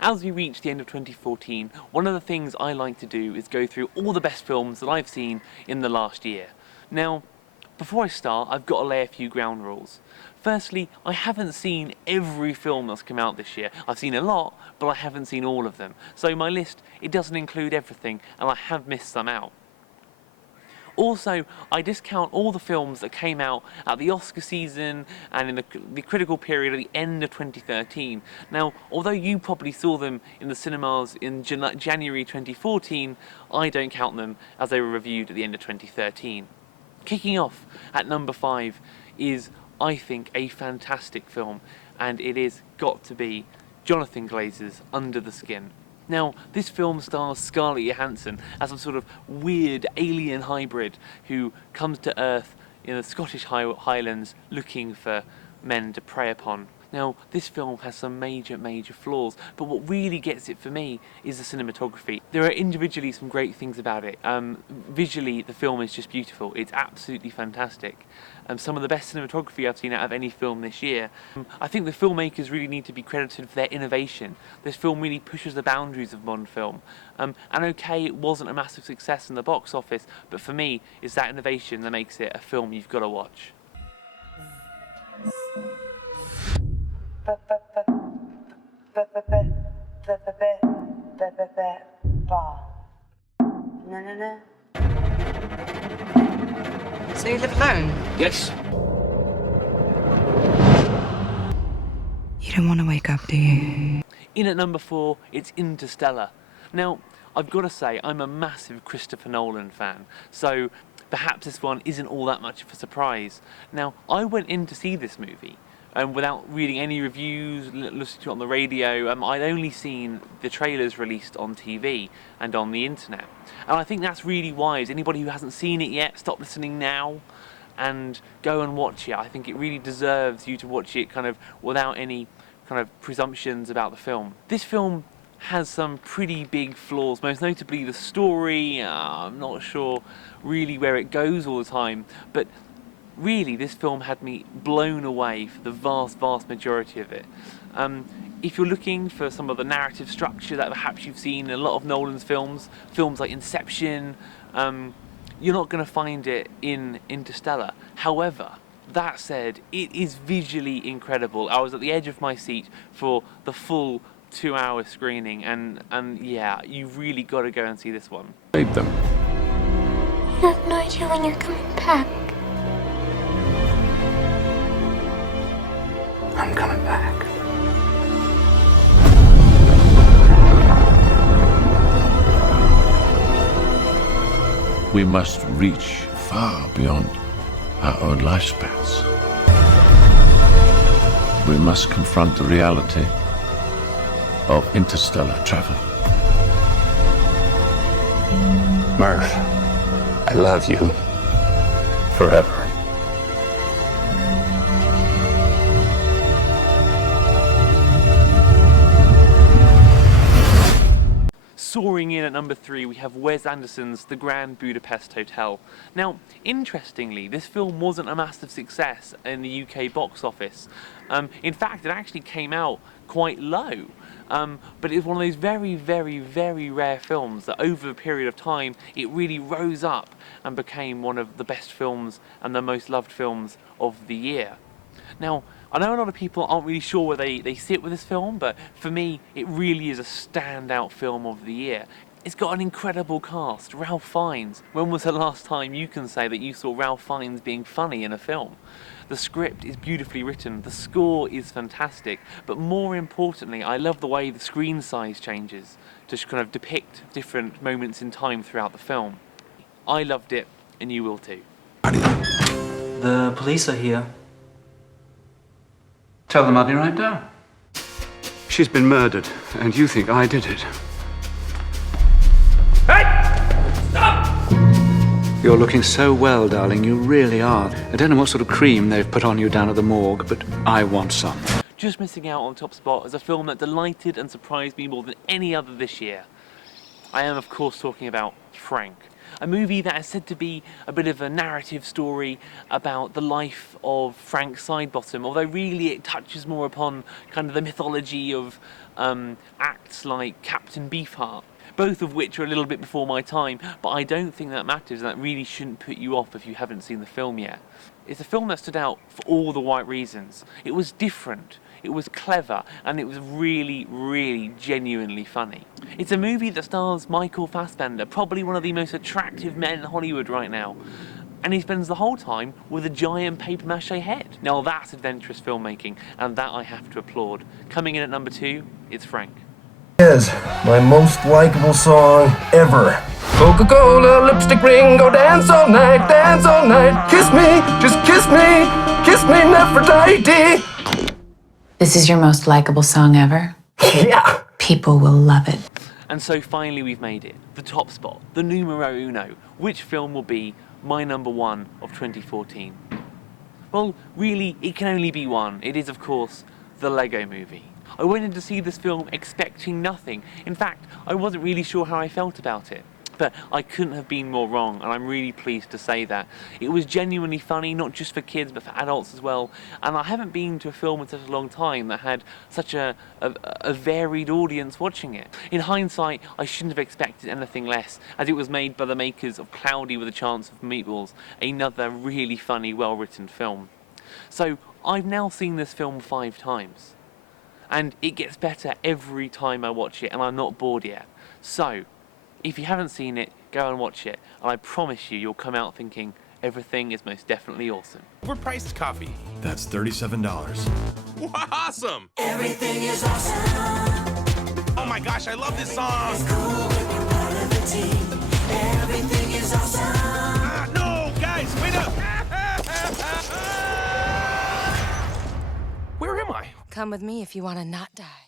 As we reach the end of 2014, one of the things I like to do is go through all the best films that I've seen in the last year. Now, before I start, I've got to lay a few ground rules. Firstly, I haven't seen every film that's come out this year. I've seen a lot, but I haven't seen all of them. So my list, it doesn't include everything, and I have missed some out. Also, I discount all the films that came out at the Oscar season and in the critical period at the end of 2013. Now, although you probably saw them in the cinemas in January 2014, I don't count them as they were reviewed at the end of 2013. Kicking off at number 5 is, I think, a fantastic film, and it is got to be Jonathan Glazer's Under the Skin. Now, this film stars Scarlett Johansson as a sort of weird alien hybrid who comes to Earth in the Scottish Highlands looking for men to prey upon. Now, this film has some major flaws, but what really gets it for me is the cinematography. There are individually some great things about it. Visually, the film is just beautiful. It's absolutely fantastic. Some of the best cinematography I've seen out of any film this year. I think the filmmakers really need to be credited for their innovation. This film really pushes the boundaries of modern film. And okay, it wasn't a massive success in the box office, but for me, it's that innovation that makes it a film you've got to watch. So you live alone? Yes. You don't want to wake up, do you? In at number 4, it's Interstellar. Now, I've got to say, I'm a massive Christopher Nolan fan, so perhaps this one isn't all that much of a surprise. Now, I went in to see this movie, without reading any reviews, listening to it on the radio. I'd only seen the trailers released on TV and on the internet. And I think that's really wise. Anybody who hasn't seen it yet, stop listening now and go and watch it. I think it really deserves you to watch it kind of without any kind of presumptions about the film. This film has some pretty big flaws, most notably the story. I'm not sure really where it goes all the time, but really, this film had me blown away for the vast majority of it. If you're looking for some of the narrative structure that perhaps you've seen in a lot of Nolan's films like Inception, you're not going to find it in Interstellar. However, that said, it is visually incredible. I was at the edge of my seat for the full 2-hour screening, and yeah, you've really got to go and see this one. Read them. You have no idea when you're coming back. I'm coming back. We must reach far beyond our own lifespans. We must confront the reality of interstellar travel. Murph, I love you. Forever. Soaring in at number 3, we have Wes Anderson's The Grand Budapest Hotel. Now, interestingly, this film wasn't a massive success in the UK box office. In fact, it actually came out quite low. But it was one of those very rare films that over a period of time, it really rose up and became one of the best films and the most loved films of the year. Now, I know a lot of people aren't really sure where they sit with this film, but for me, it really is a standout film of the year. It's got an incredible cast. Ralph Fiennes. When was the last time you can say that you saw Ralph Fiennes being funny in a film? The script is beautifully written, the score is fantastic, but more importantly, I love the way the screen size changes to kind of depict different moments in time throughout the film. I loved it, and you will too. The police are here. Tell them I'll be right down. She's been murdered, and you think I did it. Hey! Stop! You're looking so well, darling, you really are. I don't know what sort of cream they've put on you down at the morgue, but I want some. Just missing out on the top spot is a film that delighted and surprised me more than any other this year. I am, of course, talking about Frank. a movie that is said to be a bit of a narrative story about the life of Frank Sidebottom, although really it touches more upon kind of the mythology of acts like Captain Beefheart, both of which are a little bit before my time, but I don't think that matters, and that really shouldn't put you off if you haven't seen the film yet. It's a film that stood out for all the right reasons. It was different, it was clever, and it was really, really genuinely funny. It's a movie that stars Michael Fassbender, probably one of the most attractive men in Hollywood right now. And he spends the whole time with a giant papier-mâché head. Now that's adventurous filmmaking, and that I have to applaud. Coming in at number 2, it's Frank. Is my most likable song ever. Coca-Cola, lipstick ring, go dance all night, kiss me, just kiss me, Nefertiti. This is your most likable song ever? Yeah. People will love it. And so finally we've made it. The top spot, the numero uno. Which film will be my number 1 of 2014? Well, really, it can only be one. It is, of course, the Lego Movie. I went in to see this film expecting nothing. In fact, I wasn't really sure how I felt about it. But I couldn't have been more wrong, and I'm really pleased to say that. It was genuinely funny, not just for kids, but for adults as well. And I haven't been to a film in such a long time that had such a varied audience watching it. In hindsight, I shouldn't have expected anything less, as it was made by the makers of Cloudy with a Chance of Meatballs, another really funny, well-written film. So, I've now seen this film 5 times. And it gets better every time I watch it, and I'm not bored yet. So, if you haven't seen it, go and watch it, and I promise you, you'll come out thinking everything is most definitely awesome. Overpriced coffee. That's $37. Awesome! Everything is awesome. Oh my gosh, I love this song! It's cool when we're part of the team. Everything is awesome. No, guys, wait up! Where am I? Come with me if you want to not die.